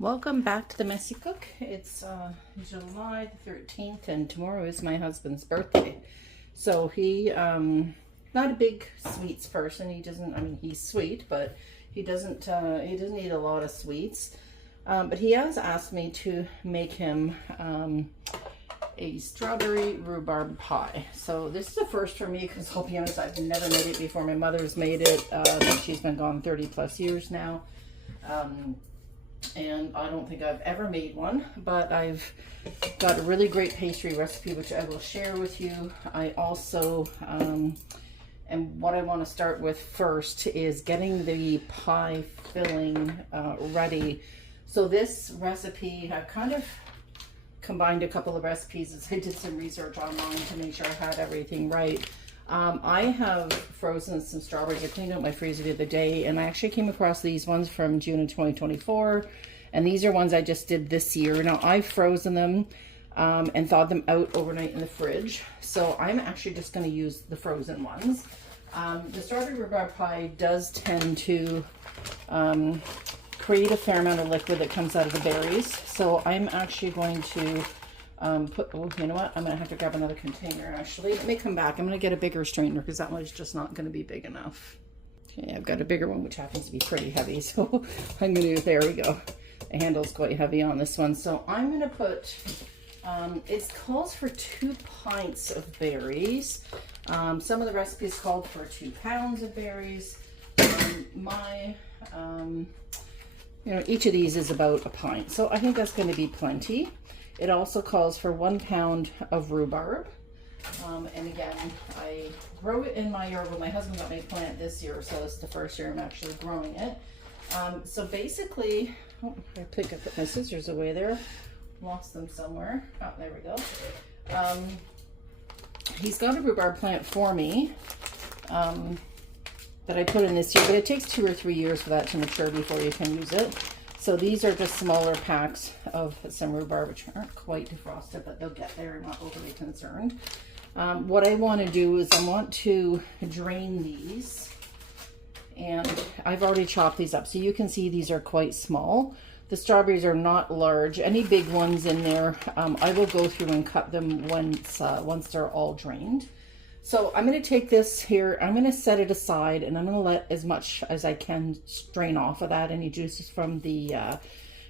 Welcome back to the Messy Cook. It's July the 13th and tomorrow is my husband's birthday. So he, not a big sweets person. He doesn't, I mean, he's sweet, but he doesn't eat a lot of sweets. But he has asked me to make him a strawberry rhubarb pie. So this is a first for me because I'll be honest, I've never made it before. My mother's made it. She's been gone 30 plus years now. And I don't think I've ever made one, but I've got a really great pastry recipe which I will share with you. I also, and what I want to start with first is getting the pie filling ready. So this recipe, I've kind of combined a couple of recipes as I did some research online to make sure I had everything right. I have frozen some strawberries. I cleaned out my freezer the other day, and I actually came across these ones from June of 2024, and these are ones I just did this year. Now, I've frozen them and thawed them out overnight in the fridge, so I'm actually just going to use the frozen ones. The strawberry rhubarb pie does tend to create a fair amount of liquid that comes out of the berries, so I'm actually going to you know what? I'm going to have to grab another container, actually. Let me come back. I'm going to get a bigger strainer because that one's just not going to be big enough. Okay, I've got a bigger one, which happens to be pretty heavy. So I'm going to, there we go. The handle's quite heavy on this one. So I'm going to put, it calls for 2 pints of berries. Some of the recipes called for 2 pounds of berries. You know, each of these is about a pint. So I think that's going to be plenty. It also calls for 1 pound of rhubarb. And again, I grow it in my yard. Well, my husband got me a plant this year, so this is the first year I'm actually growing it. So basically, oh, I think I put my scissors away there. Lost them somewhere. Oh, there we go. He's got a rhubarb plant for me that I put in this year, but it takes 2 or 3 years for that to mature before you can use it. So these are just smaller packs of some rhubarb, which aren't quite defrosted, but they'll get there. I'm not overly concerned. What I want to do is I want to drain these, and I've already chopped these up. So you can see these are quite small. The strawberries are not large. Any big ones in there, I will go through and cut them once they're all drained. So I'm going to take this here, I'm going to set it aside, and I'm going to let as much as I can strain off of that, any juices from the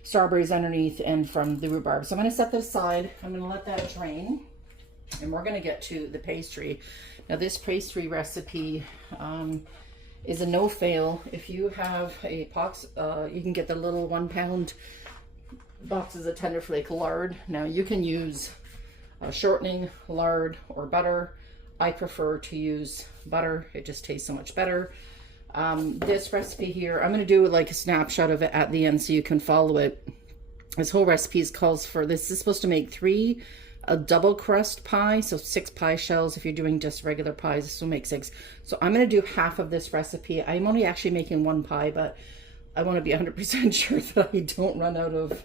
strawberries underneath and from the rhubarb. So I'm going to set this aside, I'm going to let that drain, and we're going to get to the pastry. Now this pastry recipe is a no-fail. If you have a box, you can get the little 1 pound boxes of tender flake lard. Now you can use shortening, lard, or butter. I prefer to use butter. It just tastes so much better. This recipe here, I'm going to do like a snapshot of it at the end so you can follow it. This whole recipe calls for, this is supposed to make 3 a double crust pie, so 6 pie shells. If you're doing just regular pies, this will make 6. So I'm going to do half of this recipe. I'm only actually making 1 pie, but I want to be 100% sure that I don't run out of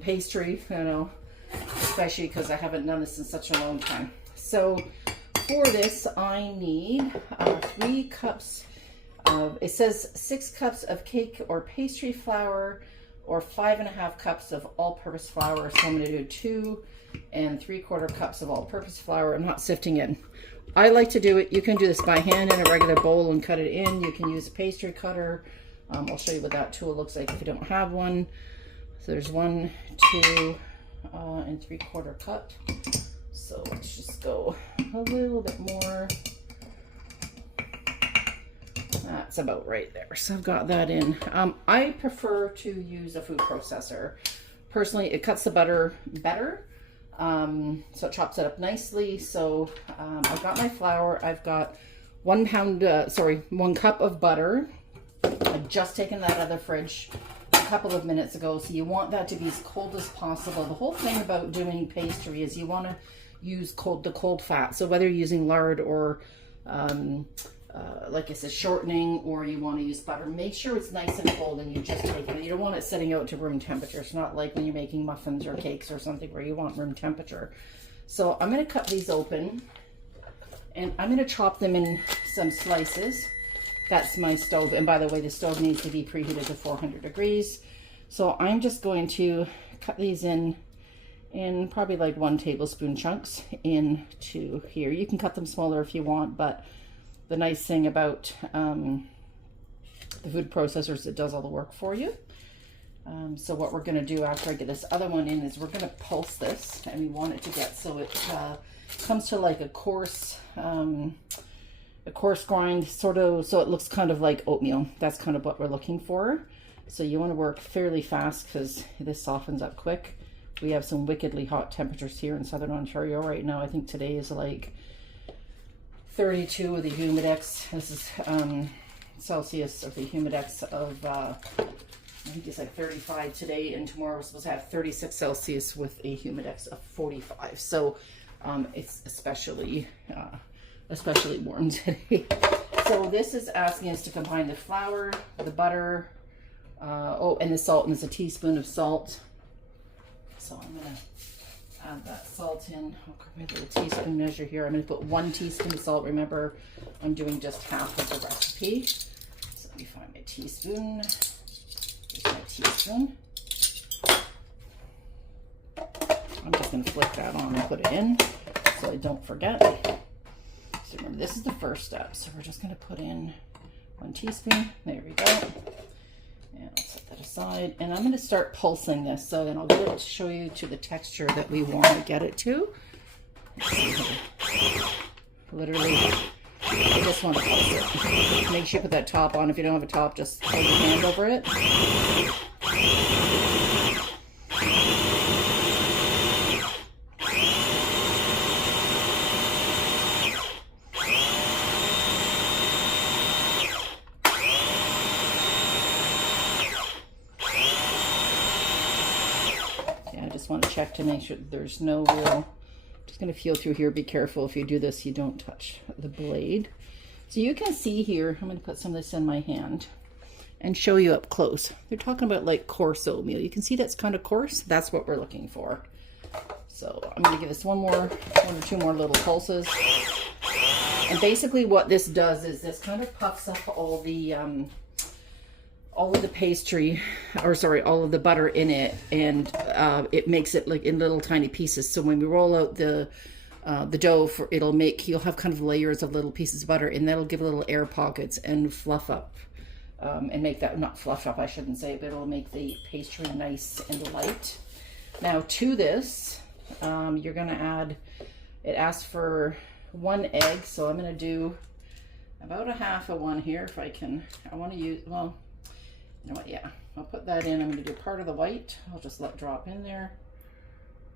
pastry, you know, especially because I haven't done this in such a long time. So for this, I need 3 cups of, it says 6 cups of cake or pastry flour or 5.5 cups of all-purpose flour. So I'm going to do 2 3/4 cups of all-purpose flour. I'm not sifting it. I like to do it, you can do this by hand in a regular bowl and cut it in. You can use a pastry cutter. I'll show you what that tool looks like if you don't have one. So there's 1, 2, 3/4 cup. So let's just go a little bit more. That's about right there. So I've got that in. I prefer to use a food processor. Personally, it cuts the butter better. So it chops it up nicely. So I've got my flour. I've got 1 cup of butter. I've just taken that out of the fridge a couple of minutes ago. So you want that to be as cold as possible. The whole thing about doing pastry is you want to use the cold fat. So whether you're using lard or like I said, shortening, or you want to use butter, make sure it's nice and cold and you just take it. You don't want it setting out to room temperature. It's not like when you're making muffins or cakes or something where you want room temperature. So I'm going to cut these open and I'm going to chop them in some slices. That's my stove. And by the way, the stove needs to be preheated to 400 degrees. So I'm just going to cut these in probably like 1 tablespoon chunks into here. You can cut them smaller if you want, but the nice thing about the food processor is it does all the work for you. So what we're going to do after I get this other one in is we're going to pulse this, and we want it to get so it comes to like a coarse grind, sort of, so it looks kind of like oatmeal. That's kind of what we're looking for. So you want to work fairly fast because this softens up quick. We have some wickedly hot temperatures here in Southern Ontario right now. I think today is like 32 with the humidex. This is Celsius of the humidex of I think it's like 35 today, and tomorrow we're supposed to have 36 Celsius with a humidex of 45. So it's especially warm today. So this is asking us to combine the flour, the butter, and the salt, and it's a teaspoon of salt. So I'm gonna add that salt in. I'll grab my little teaspoon measure here. I'm gonna put 1 teaspoon of salt. Remember, I'm doing just half of the recipe. So let me find my teaspoon. Here's my teaspoon. I'm just gonna flip that on and put it in so I don't forget. So remember, this is the first step. So we're just gonna put in 1 teaspoon. There we go. And I'll set that aside. And I'm gonna start pulsing this. So then I'll get it to show you to the texture that we want to get it to. Literally, I just want to pulse it. Make sure you put that top on. If you don't have a top, just hold your hand over it. Want to check to make sure that there's no real, just going to feel through here. Be careful if you do this, you don't touch the blade. So you can see here, I'm going to put some of this in my hand and show you up close. They're talking about like coarse oatmeal. You can see that's kind of coarse. That's what we're looking for. So I'm going to give this one or 2 more little pulses. And basically what this does is this kind of puffs up all of the pastry, or sorry, all of the butter in it, and it makes it like in little tiny pieces. So when we roll out the dough, you'll have kind of layers of little pieces of butter, and that'll give little air pockets and fluff up, and make that, not fluff up, I shouldn't say, but it'll make the pastry nice and light. Now to this, you're gonna add, it asks for 1 egg, so I'm gonna do about a half of one here if I can. I want to use, well, you know what, yeah, I'll put that in. I'm going to do part of the white. I'll just let drop in there.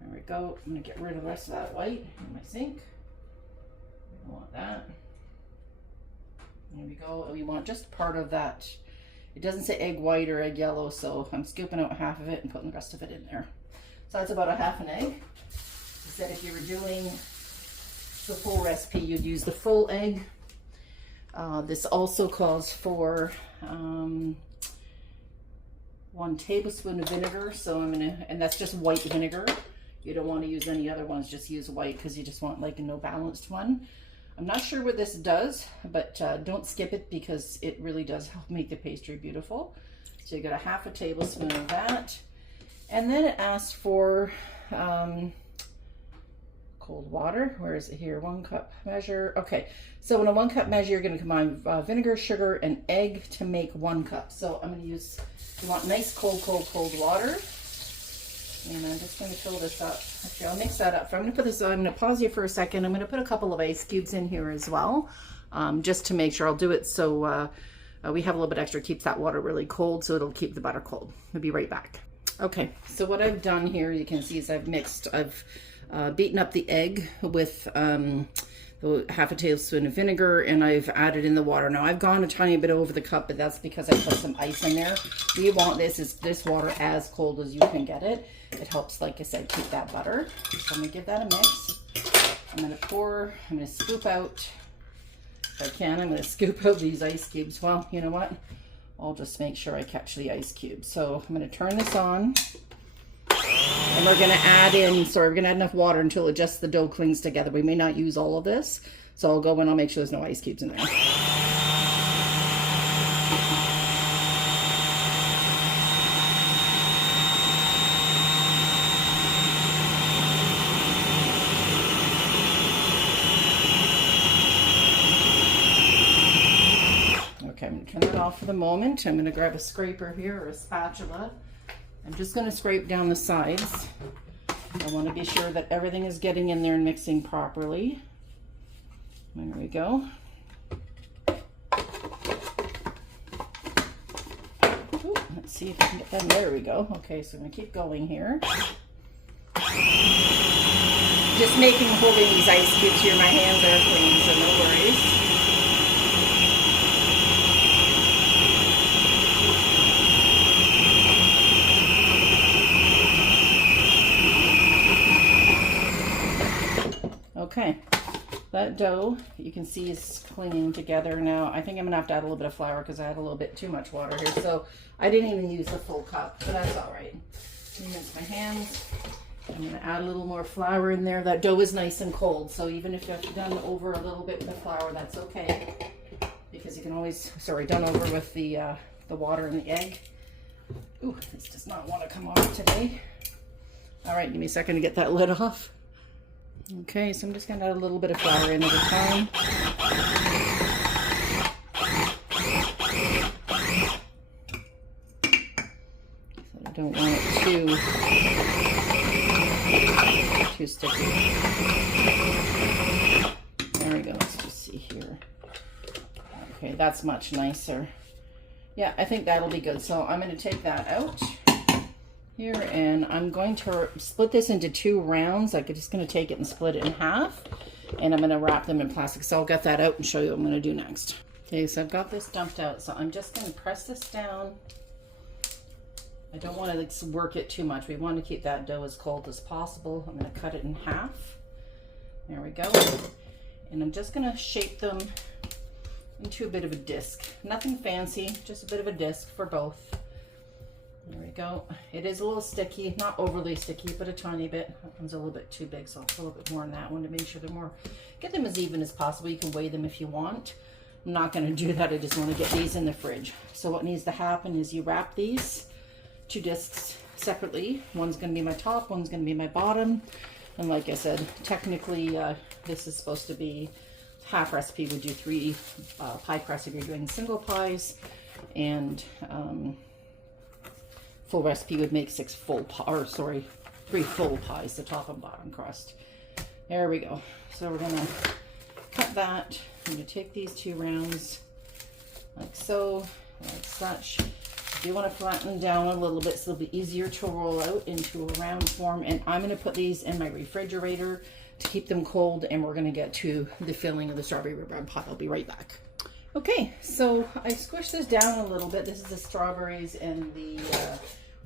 There we go. I'm going to get rid of the rest of that white in my sink. I don't want that. There we go. And we want just part of that. It doesn't say egg white or egg yellow, so I'm scooping out half of it and putting the rest of it in there. So that's about a half an egg. You said if you were doing the full recipe, you'd use the full egg. This also calls for 1 tablespoon of vinegar, so I'm gonna, and that's just white vinegar. You don't want to use any other ones, just use white because you just want like a no balanced one. I'm not sure what this does, but don't skip it because it really does help make the pastry beautiful. So you got a half a tablespoon of that, and then it asks for cold water. Where is it here? 1 cup measure. Okay, so in a 1 cup measure, you're going to combine vinegar, sugar, and egg to make 1 cup. So I'm going to use, you want nice cold water. And I'm just going to fill this up. Actually, I'll mix that up. I'm going to put this, I'm going to pause you for a second. I'm going to put a couple of ice cubes in here as well, just to make sure. I'll do it so we have a little bit extra, keeps that water really cold, so it'll keep the butter cold. I'll be right back. Okay, so what I've done here, you can see, is I've beaten up the egg with half a tablespoon of vinegar, and I've added in the water. Now I've gone a tiny bit over the cup, but that's because I put some ice in there. We want this water as cold as you can get it. It helps, like I said, keep that butter. So I'm gonna give that a mix. I'm gonna scoop out, if I can, I'm gonna scoop out these ice cubes. Well, you know what? I'll just make sure I catch the ice cubes. So I'm gonna turn this on. And we're going to add in, we're going to add enough water until just the dough clings together. We may not use all of this, so I'll go in, I'll make sure there's no ice cubes in there. off for the moment. I'm going to grab a scraper here or a spatula. I'm just going to scrape down the sides. I want to be sure that everything is getting in there and mixing properly. There we go. Ooh, let's see if I can get that. There we go. Okay, so I'm going to keep going here. Just holding these ice cubes here. My hands are clean, so no worries. Okay, that dough you can see is clinging together now. I think I'm gonna have to add a little bit of flour because I had a little bit too much water here. So I didn't even use the full cup, but that's all right. Rinse my hands. I'm gonna add a little more flour in there. That dough is nice and cold, so even if you've done over a little bit with the flour, that's okay. Because you can always, done over with the water and the egg. Ooh, this does not want to come off today. All right, give me a second to get that lid off. Okay, so I'm just gonna add a little bit of flour in at a time. So I don't want it too sticky. There we go, let's just see here. Okay, that's much nicer. Yeah, I think that'll be good. So I'm gonna take that out here, and I'm going to split this into 2 rounds. I'm just going to take it and split it in half, and I'm going to wrap them in plastic. So I'll get that out and show you what I'm going to do next. Okay, so I've got this dumped out, so I'm just going to press this down. I don't want to work it too much. We want to keep that dough as cold as possible. I'm going to cut it in half. There we go. And I'm just going to shape them into a bit of a disc. Nothing fancy, just a bit of a disc for both. There we go. It is a little sticky, not overly sticky, but a tiny bit. That one's a little bit too big, so I'll put a little bit more in that one to make sure they're more, get them as even as possible. You can weigh them if you want. I'm not going to do that. I just want to get these in the fridge. So what needs to happen is you wrap these 2 discs separately. One's going to be my top, one's going to be my bottom. And like I said, technically this is supposed to be, half recipe would do 3 pie crusts if you're doing single pies, and full recipe would make 3 full pies, the top and bottom crust. There we go. So we're gonna cut that. I'm gonna take these 2 rounds like so, like such. You do want to flatten them down a little bit so they'll be easier to roll out into a round form. And I'm gonna put these in my refrigerator to keep them cold, and we're gonna get to the filling of the strawberry rhubarb pie. I'll be right back. Okay, so I squished this down a little bit. This is the strawberries and the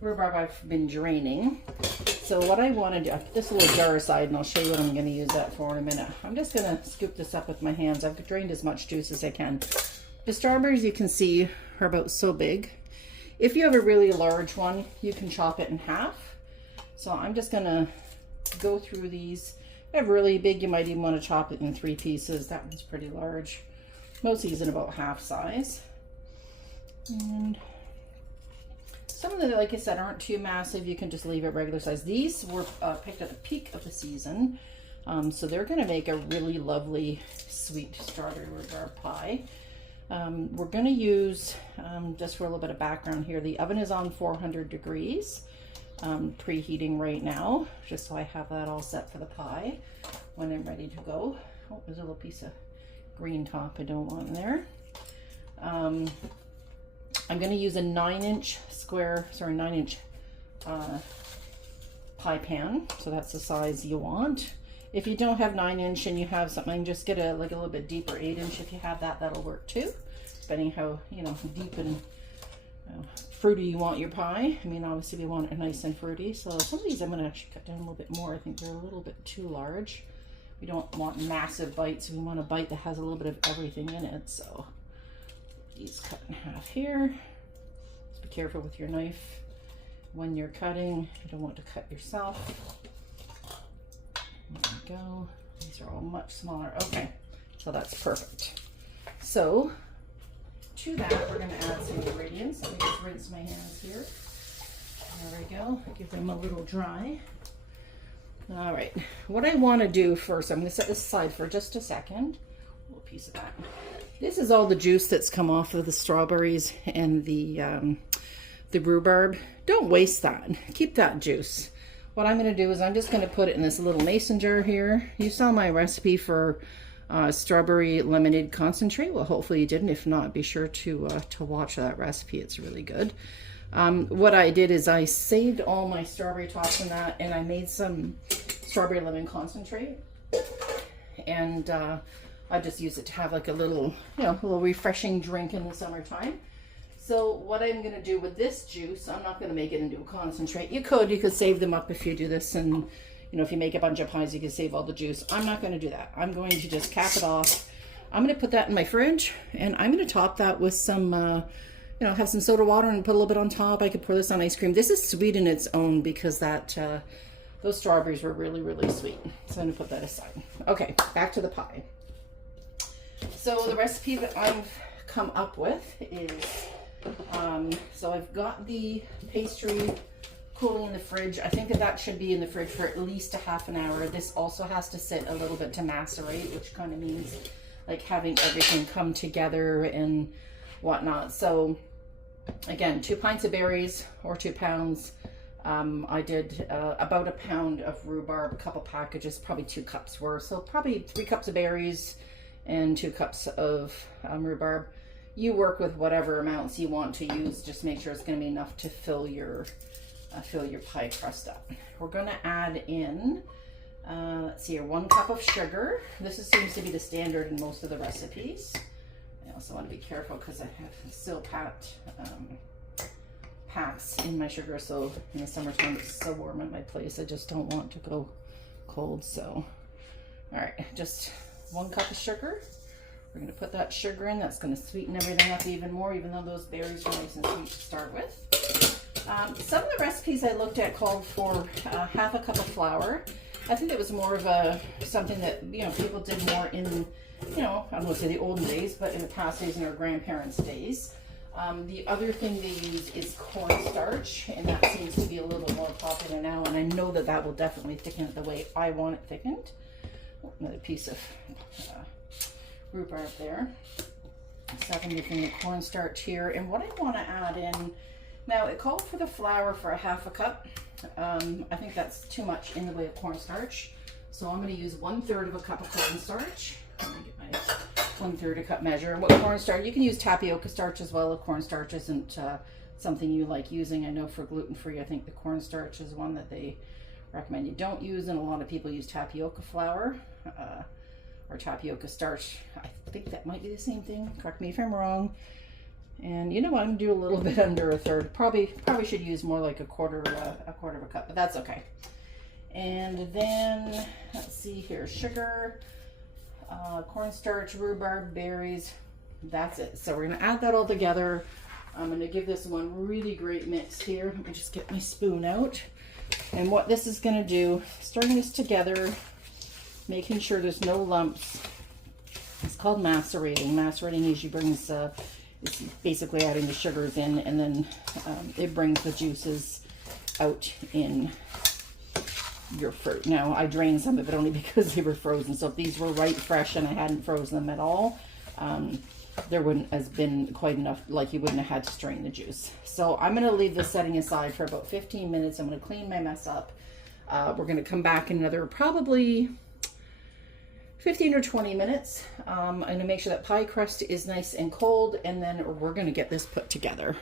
rhubarb I've been draining. So what I want to do, I put this little jar aside, and I'll show you what I'm going to use that for in a minute. I'm just going to scoop this up with my hands. I've drained as much juice as I can. The strawberries, you can see, are about so big. If you have a really large one, you can chop it in half. So I'm just going to go through these. If you have really big, you might even want to chop it in 3 pieces. That one's pretty large. Most of these in about half size. And some of them, like I said, aren't too massive. You can just leave it regular size. These were picked at the peak of the season. So they're going to make a really lovely sweet strawberry rhubarb pie. We're going to use, just for a little bit of background here, the oven is on 400 degrees, preheating right now, just so I have that all set for the pie when I'm ready to go. Oh, there's a little piece of green top I don't want in there. I'm going to use a 9-inch pie pan, so that's the size you want. If you don't have 9-inch and you have something, just get a little bit deeper 8-inch. If you have that, that'll work too, depending how deep and fruity you want your pie. I mean, obviously we want it nice and fruity. So some of these I'm going to actually cut down a little bit more. I think they're a little bit too large. We don't want massive bites. We want a bite that has a little bit of everything in it. So these cut in half here. Just be careful with your knife when you're cutting. You don't want to cut yourself. There we go. These are all much smaller. Okay, so that's perfect. So to that, we're going to add some ingredients. Let me just rinse my hands here. There we go. Give them a little dry. All right, what I want to do first, I'm going to set this aside for just a second. A little piece of that. This is all the juice that's come off of the strawberries and the rhubarb. Don't waste that. Keep that juice. What I'm going to do is I'm just going to put it in this little mason jar here. You saw my recipe for strawberry lemonade concentrate. Well, hopefully you didn't. If not, be sure to watch that recipe. It's really good. What I did is I saved all my strawberry tops in that, and I made some strawberry lemon concentrate. And I just use it to have like a little, a little refreshing drink in the summertime. So what I'm going to do with this juice, I'm not going to make it into a concentrate. You could save them up if you do this, and if you make a bunch of pies, you can save all the juice. I'm not going to do that. I'm going to just cap it off. I'm going to put that in my fridge, and I'm going to top that with some, have some soda water and put a little bit on top. I could pour this on ice cream. This is sweet in its own because those strawberries were really, really sweet. So I'm going to put that aside. Okay, back to the pie. So the recipe that I've come up with is, so I've got the pastry cooling in the fridge. I think that should be in the fridge for at least a half an hour. This also has to sit a little bit to macerate, which kind of means like having everything come together and whatnot. So again, 2 pints of berries or 2 pounds. I did about a pound of rhubarb, a couple packages, probably 2 cups worth. So probably 3 cups of berries and 2 cups of rhubarb. You work with whatever amounts you want to use. Just make sure it's going to be enough to fill your pie crust up. We're going to add in, let's see here, 1 cup of sugar. This seems to be the standard in most of the recipes. I also want to be careful because I have still packs in my sugar, so in the summertime it's so warm at my place, I just don't want to go cold. So, all right, just 1 cup of sugar. We're going to put that sugar in. That's going to sweeten everything up even more, even though those berries are nice and sweet to start with. Some of the recipes I looked at called for half a cup of flour. I think it was more of something that people did more in, I don't want to say the olden days, but in the past days, in our grandparents' days. The other thing they use is cornstarch, and that seems to be a little more popular now, and I know that will definitely thicken it the way I want it thickened. Another piece of rhubarb there. So I'm using the cornstarch here, and what I want to add in, now it called for the flour for a half a cup. I think that's too much in the way of cornstarch, so I'm going to use 1/3 of a cup of cornstarch. Let me get my 1/3 a cup measure. What cornstarch? You can use tapioca starch as well if cornstarch isn't something you like using. I know for gluten-free, I think the cornstarch is one that they recommend you don't use, and a lot of people use tapioca flour or tapioca starch. I think that might be the same thing. Correct me if I'm wrong. And you know what? I'm gonna do a little bit under 1/3. Probably should use more like a quarter of a cup, but that's okay. And then let's see here, sugar, cornstarch, rhubarb, berries. That's it. So we're gonna add that all together. I'm gonna give this one really great mix here. Let me just get my spoon out. And what this is gonna do, stirring this together, making sure there's no lumps. It's called macerating. Macerating usually brings, it's basically adding the sugars in, and then it brings the juices out in your fruit. Now, I drained some of it only because they were frozen. So if these were right fresh and I hadn't frozen them at all, there wouldn't have been quite enough, like you wouldn't have had to strain the juice. So I'm going to leave this setting aside for about 15 minutes. I'm going to clean my mess up. We're going to come back in another probably 15 or 20 minutes. I'm going to make sure that pie crust is nice and cold, and then we're going to get this put together.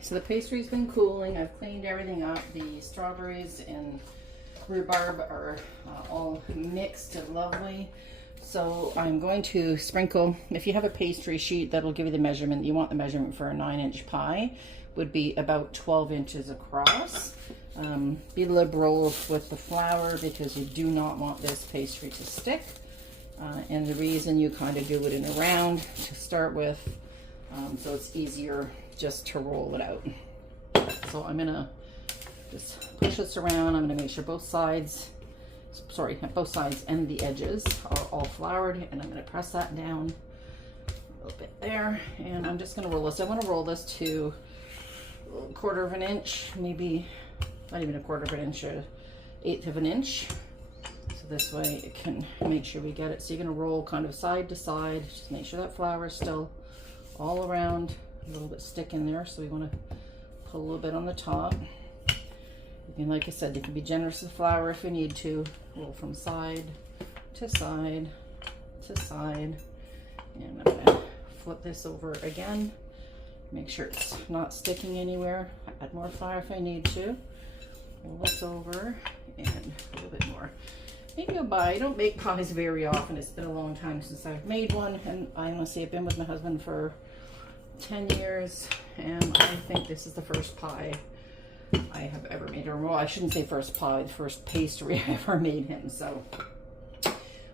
So the pastry's been cooling. I've cleaned everything up. The strawberries and rhubarb are all mixed and lovely. So I'm going to sprinkle, if you have a pastry sheet, that'll give you the measurement. You want the measurement for a 9-inch pie, would be about 12 inches across. Be liberal with the flour because you do not want this pastry to stick. And the reason you kind of do it in a round to start with, so it's easier just to roll it out. So I'm gonna just push this around. I'm gonna make sure both sides and the edges are all floured, and I'm gonna press that down a little bit there, and I'm just gonna roll this. I want to roll this to a 1/4 of an inch, maybe not even a 1/4 of an inch, or 1/8 of an inch. So this way it can make sure we get it. So you're going to roll kind of side to side, just make sure that flour is still all around, a little bit stick in there. So we want to put a little bit on the top. You can, like I said, you can be generous with flour if you need to. Roll from side to side to side. And I'm going to flip this over again. Make sure it's not sticking anywhere. Add more flour if I need to. Roll this over and a little bit more. Maybe you'll buy, I don't make pies very often. It's been a long time since I've made one, and I honestly have been with my husband for 10 years, and I think this is the first pie I have ever made. Or, well, I shouldn't say first pie, the first pastry I ever made him. So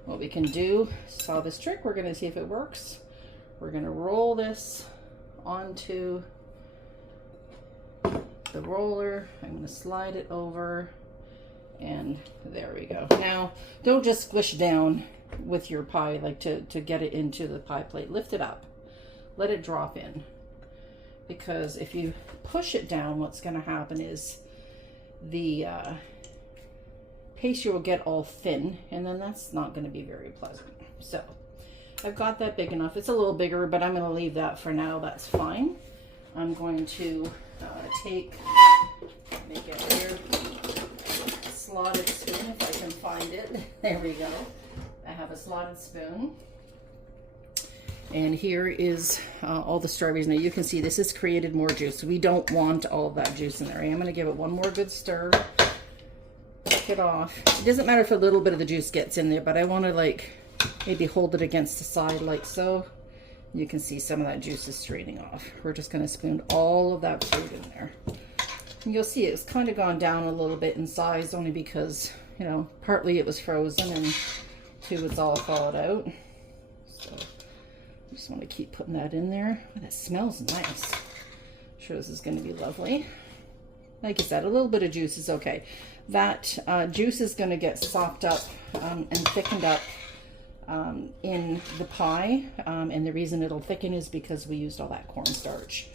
what we can do, saw this trick, we're going to see if it works. We're going to roll this onto the roller. I'm going to slide it over, and there we go. Now, don't just squish down with your pie, like to get it into the pie plate. Lift it up. Let it drop in. Because if you push it down, what's going to happen is the pastry will get all thin, and then that's not going to be very pleasant. So I've got that big enough. It's a little bigger, but I'm going to leave that for now. That's fine. I'm going to make it here, slotted spoon if I can find it. There we go. I have a slotted spoon. And here is all the strawberries. Now you can see this has created more juice. We don't want all of that juice in there. I am going to give it one more good stir. Take it off. It doesn't matter if a little bit of the juice gets in there, but I want to like maybe hold it against the side like so. You can see some of that juice is straining off. We're just going to spoon all of that fruit in there. And you'll see it's kind of gone down a little bit in size, only because, you know, partly it was frozen and two, it's all thawed out. So I just want to keep putting that in there. Oh, that smells nice. I'm sure this is going to be lovely. Like I said, a little bit of juice is okay. That juice is going to get sopped up and thickened up in the pie, and the reason it'll thicken is because we used all that cornstarch.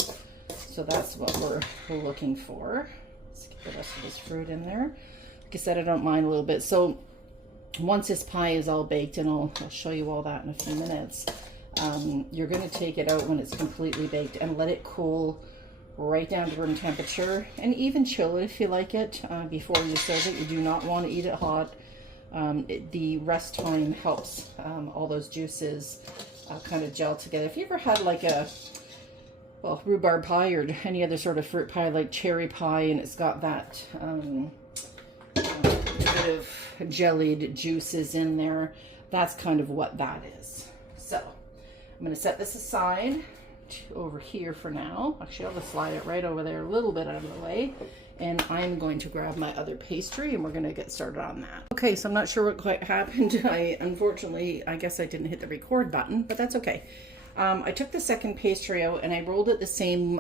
So that's what we're looking for. Let's get the rest of this fruit in there. Like I said, I don't mind a little bit. So once this pie is all baked, and I'll show you all that in a few minutes, you're going to take it out when it's completely baked and let it cool right down to room temperature, and even chill it if you like it before you serve it. You do not want to eat it hot. The rest time helps all those juices kind of gel together. If you ever had like a rhubarb pie or any other sort of fruit pie like cherry pie, and it's got that bit of jellied juices in there, that's kind of what that is. So I'm going to set this aside over here for now. Actually, I'll just slide it right over there a little bit out of the way. And I'm going to grab my other pastry, and we're going to get started on that. Okay, so I'm not sure what quite happened. Unfortunately, I guess I didn't hit the record button, but that's okay. I took the second pastry out and I rolled it the same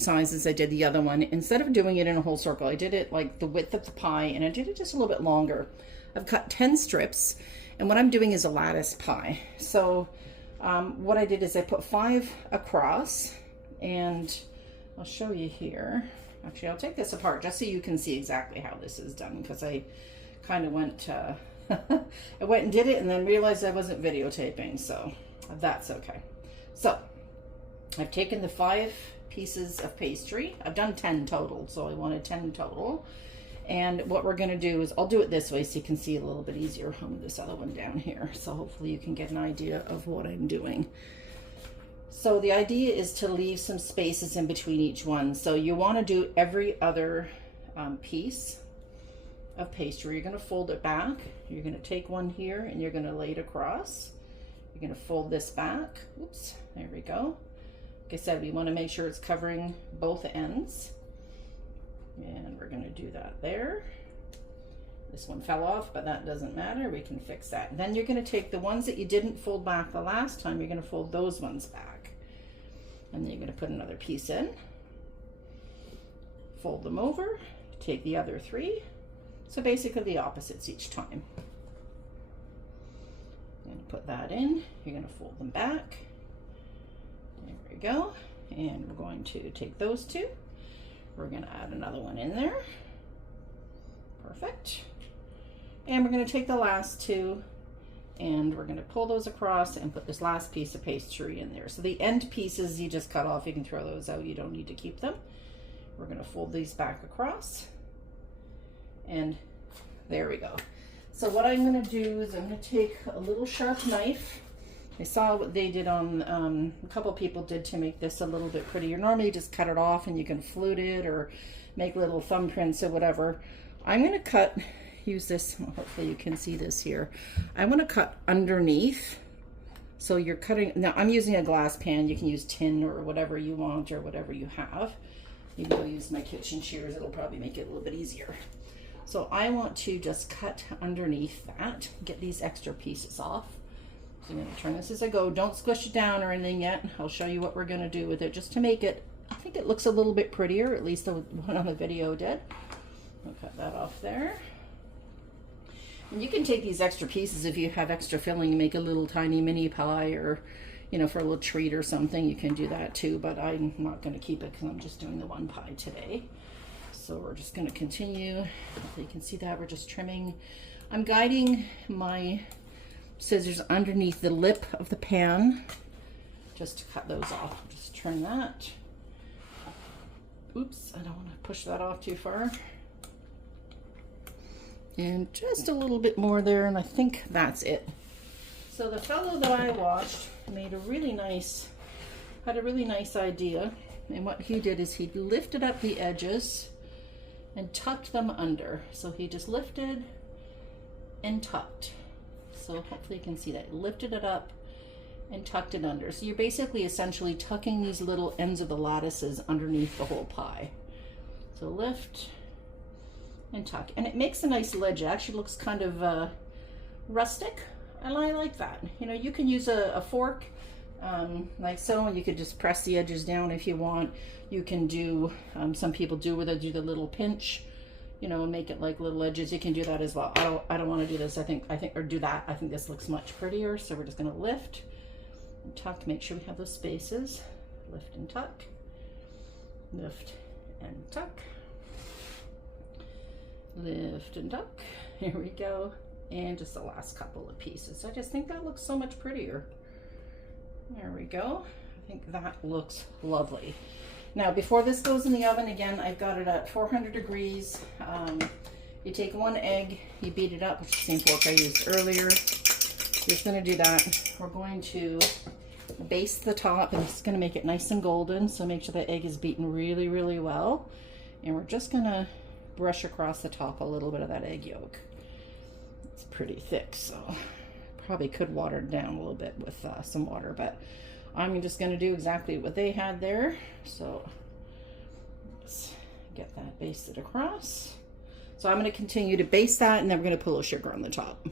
size as I did the other one. Instead of doing it in a whole circle, I did it like the width of the pie, and I did it just a little bit longer. I've cut 10 strips, and what I'm doing is a lattice pie. So what I did is I put 5 across, and I'll show you here. Actually, I'll take this apart just so you can see exactly how this is done, because I kind of went, I went and did it and then realized I wasn't videotaping, so that's okay. So I've taken the 5 pieces of pastry. I've done 10 total, so I wanted 10 total. And what we're going to do is, I'll do it this way so you can see a little bit easier. I'll move this other one down here, so hopefully you can get an idea of what I'm doing. So the idea is to leave some spaces in between each one. So you want to do every other piece of pastry. You're going to fold it back. You're going to take one here and you're going to lay it across. You're going to fold this back. Oops, there we go. Like I said, we want to make sure it's covering both ends. And we're going to do that there. This one fell off, but that doesn't matter. We can fix that. Then you're going to take the ones that you didn't fold back the last time. You're going to fold those ones back. And then you're going to put another piece in. Fold them over. Take the other 3. So basically the opposites each time. You're going to put that in. You're going to fold them back. There we go. And we're going to take those 2. We're going to add another one in there. Perfect. And we're going to take the last two and we're going to pull those across and put this last piece of pastry in there. So the end pieces you just cut off, you can throw those out, you don't need to keep them. We're going to fold these back across, and there we go. So what I'm going to do is I'm going to take a little sharp knife. I saw what they did on, a couple people did to make this a little bit prettier. Normally you just cut it off and you can flute it or make little thumbprints or whatever. I'm going to cut, use this, hopefully you can see this here. I want to cut underneath. So you're cutting, now I'm using a glass pan. You can use tin or whatever you want or whatever you have. Maybe I'll use my kitchen shears. It'll probably make it a little bit easier. So I want to just cut underneath that, get these extra pieces off. So I'm going to turn this as I go. Don't squish it down or anything yet. I'll show you what we're going to do with it just to make it, I think it looks a little bit prettier, at least the one on the video did. I'll cut that off there. And you can take these extra pieces if you have extra filling and make a little tiny mini pie, or, you know, for a little treat or something, you can do that too, but I'm not going to keep it because I'm just doing the one pie today. So we're just going to continue. Hopefully you can see that we're just trimming. I'm guiding my scissors underneath the lip of the pan just to cut those off. Just turn that. Oops, I don't want to push that off too far. And just a little bit more there, and I think that's it. So the fellow that I watched made a really nice, had a really nice idea. And what he did is he lifted up the edges and tucked them under. So he just lifted and tucked. So hopefully you can see that. Lifted it up and tucked it under. So you're basically essentially tucking these little ends of the lattices underneath the whole pie. So lift and tuck. And it makes a nice ledge. It actually looks kind of rustic. And I like that. You know, you can use a fork like so, and you could just press the edges down if you want. You can do, some people do where they do the little pinch, you know, and make it like little edges. You can do that as well. I don't want to do this. I think, or do that. I think this looks much prettier. So we're just going to lift and tuck. Make sure we have those spaces. Lift and tuck. Lift and tuck. Lift and tuck. Here we go. And just the last couple of pieces. I just think that looks so much prettier. There we go. I think that looks lovely. Now, before this goes in the oven, again, I've got it at 400 degrees. You take one egg, you beat it up with the same fork I used earlier. Just going to do that. We're going to baste the top, and it's going to make it nice and golden. So make sure the egg is beaten really, really well. And we're just going to brush across the top a little bit of that egg yolk. It's pretty thick, so probably could water it down a little bit with some water, but I'm just going to do exactly what they had there. So let's get that basted across. So I'm going to continue to baste that, and then we're going to put a little sugar on the top.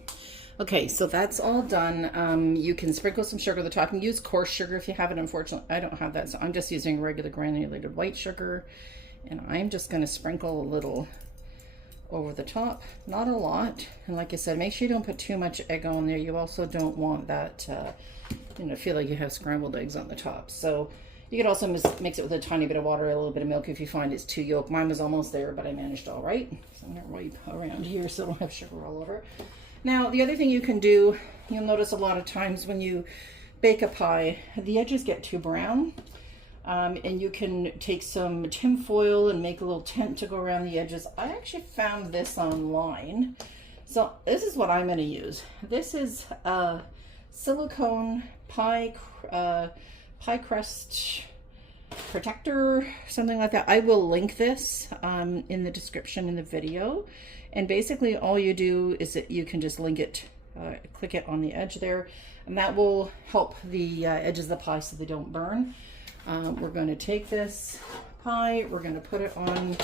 Okay, so that's all done. You can sprinkle some sugar on the top and use coarse sugar if you have it. Unfortunately, I don't have that, so I'm just using regular granulated white sugar. And I'm just going to sprinkle a little over the top, not a lot. And like I said, make sure you don't put too much egg on there. You also don't want that, you know, feel like you have scrambled eggs on the top. So you could also mix it with a tiny bit of water, a little bit of milk if you find it's too yolk. Mine was almost there, but I managed all right. So I'm going to wipe around here so I don't have sugar all over. Now, the other thing you can do, you'll notice a lot of times when you bake a pie, the edges get too brown. And you can take some tin foil and make a little tent to go around the edges. I actually found this online. So this is what I'm going to use. This is a silicone pie crust protector, something like that. I will link this in the description in the video. And basically all you do is that you can just link it, click it on the edge there, and that will help the edges of the pie so they don't burn. We're going to take this pie, we're going to put it on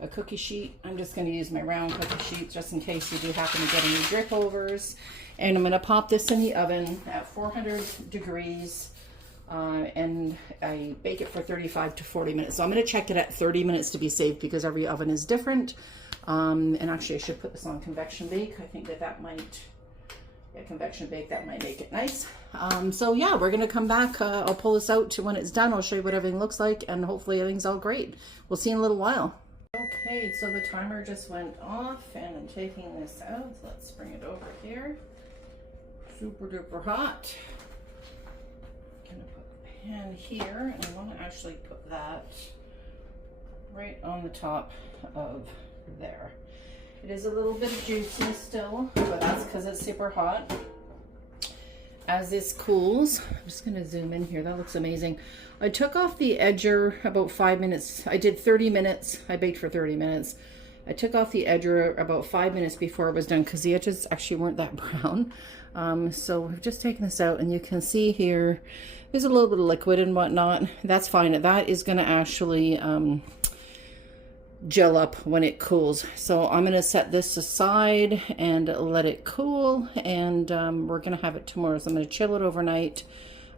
a cookie sheet. I'm just going to use my round cookie sheet just in case you do happen to get any drip overs. And I'm going to pop this in the oven at 400 degrees. And I bake it for 35 to 40 minutes. So I'm going to check it at 30 minutes to be safe because every oven is different. And actually I should put this on convection bake. I think that might... Yeah, convection bake, that might make it nice. So yeah, we're gonna come back. I'll pull this out to when it's done. I'll show you what everything looks like, and hopefully everything's all great. We'll see you in a little while. Okay, so the timer just went off and I'm taking this out. Let's bring it over here. Super duper hot. I'm gonna put the pan here and I want to actually put that right on the top of there. It is a little bit juicy still, but that's because it's super hot. As this cools, I'm just going to zoom in here. That looks amazing. I took off the edger about 5 minutes. I did 30 minutes. I baked for 30 minutes. I took off the edger about 5 minutes before it was done because the edges actually weren't that brown. So we've just taken this out and you can see here, there's a little bit of liquid and whatnot. That's fine. That is going to actually gel up when it cools. So I'm going to set this aside and let it cool, and we're going to have it tomorrow. So I'm going to chill it overnight,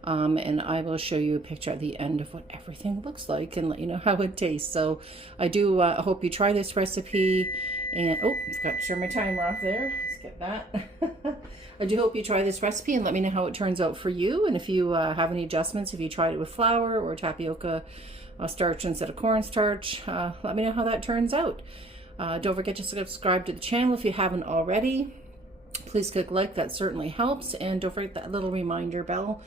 and I will show you a picture at the end of what everything looks like and let you know how it tastes. So I do hope you try this recipe. And oh, I forgot to turn my timer off there. Let's get that. I do hope you try this recipe and let me know how it turns out for you, and if you have any adjustments, if you tried it with flour or tapioca starch instead of cornstarch, let me know how that turns out. Don't forget to subscribe to the channel if you haven't already. Please click like, that certainly helps, and don't forget that little reminder bell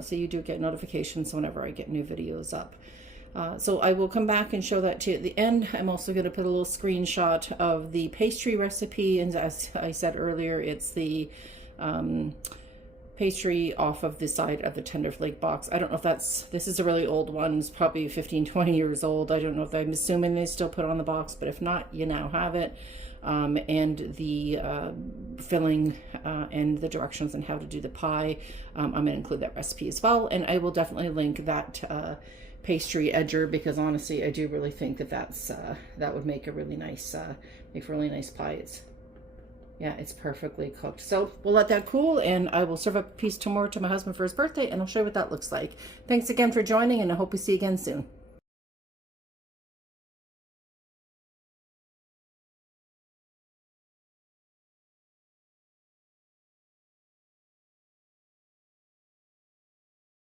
so you do get notifications whenever I get new videos up. So I will come back and show that to you at the end. I'm also going to put a little screenshot of the pastry recipe, and as I said earlier, it's the pastry off of the side of the tender flake box. I don't know if this is a really old one. It's probably 15-20 years old. I don't know if I'm assuming they still put it on the box, but if not, you now have it. And the filling and the directions on how to do the pie. I'm going to include that recipe as well, and I will definitely link that pastry edger, because honestly I do really think that that would make a really nice pie. It's perfectly cooked. So we'll let that cool, and I will serve up a piece tomorrow to my husband for his birthday, and I'll show you what that looks like. Thanks again for joining, and I hope we see you again soon.